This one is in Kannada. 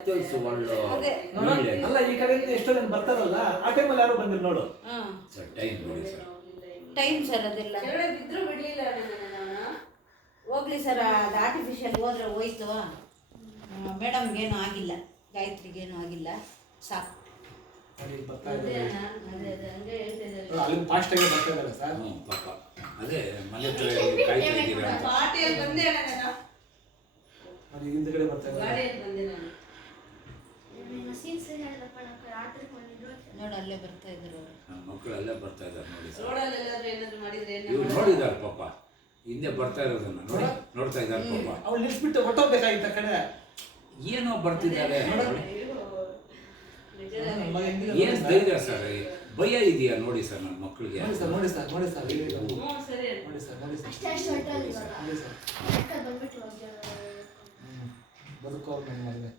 ಒಳ್ಳೆ ಅದೇ ಅಲ್ಲ ಈ ಕಡೆಯಿಂದ ಎಷ್ಟೋ ಜನ ಬರ್ತಾರಲ್ಲ ಆ ಟೈಮಲ್ಲಿ ಯಾರು ಬಂದಿಲ್ಲ ನೋಡು. ಸರ್ ಟೈಮ್ ನೋಡಿ ಸರ್. ಟೈಮ್ ಸರ್ ಅದೆಲ್ಲ ಕೆಳಗಡೆ ಬಿದ್ರು ಬಿಡ್ಲಿಲ್ಲ ನಾನು. ಹೋಗ್ಲಿ ಸರ್, ಅದು ಆರ್ಟಿಫಿಷಿಯಲ್ ಹೋದ್ರೆ ಹೋಯ್ತು. ಮೇಡಮ್ಗೇನು ಆಗಿಲ್ಲ, ಗಾಯತ್ರಿಗೇನು ಆಗಿಲ್ಲ, ಸಾಕು. ನೋಡಿ ಬರ್ತಾ ಅದೇ ಇದ್ದಾರೆ. ಅದೇ ಹಂಗೆ ಹೇಳ್ತಿದ್ದಾರೆ. ಅಲ್ಲಿ ಫಾಸ್ಟ್ ಆಗಿ ಬರ್ತಾ ಇದ್ದಾರೆ ಸರ್. ಪಾಪ ಅದೇ ಮನೆ ಹತ್ರ ಕಾಯ್ತಾ ಇದ್ದೀರಾ ಅಂತ. ಪಾರ್ಟಿಯಲ್ಲಿ ಬಂದೆ ನಾನು, ನೋಡಿ ಹಿಂದ್ಗಡೆ ಬರ್ತಾ ಇದ್ದಾರೆ. ಗಾಡಿಯಲ್ಲಿ ಬಂದೆ ನಾನು. ನೋಡು ಅಲ್ಲೇ ಬರ್ತಾ ಇದ್ರು ಅವರು. ಮಕ್ಕಳು ಅಲ್ಲೇ ಬರ್ತಾ ಇದ್ದಾರೆ ನೋಡಿ ಸರ್. ರೋಡಲ್ಲಿ ಎಲ್ಲಾದ್ರೂ ಏನಾದ್ರು ಮಾಡಿದ್ರೆ ಇವ್ರು ನೋಡಿದಾರೆ ಪಾಪ, ಹಿಂದೆ ಬರ್ತಾ ಇರೋದನ್ನ ನೋಡ್ತಾ ಇದ್ದಾರೆ ಪಾಪ. ಅವ್ಳು ನಿಲ್ಸ್ಬಿಟ್ಟು ಹೊಟ್ಟೋಗ್ಬೇಕಾಗಿತ್ತ ಕಡೆ. ಏನೋ ಬರ್ತಿದ್ದಾರೆ. ನಿಜವಾಗಿ ಏನ್ ಧೈರ್ಯ ಸರ್, ಭಯ ಇದೆಯಾ ನೋಡಿ ಸರ್ ನನ್ನ ಮಕ್ಕಳಿಗೆ. ನೋಡಿ ಸರ್, ನೋಡಿ ಸರ್, ನೋಡಿ ಸರ್, ಸರಿ ನೋಡಿ ಸರ್, ನೋಡಿ ಸರ್, ಅಷ್ಟೇ ಅಷ್ಟು ಹೊಟ್ಟಲ್ಲಿ ನೋಡಿ ಸರ್. ಬಂದ್ಬಿಟ್ಟು ಬದುಕೋ ನನ್ನ ಮದುವೆ.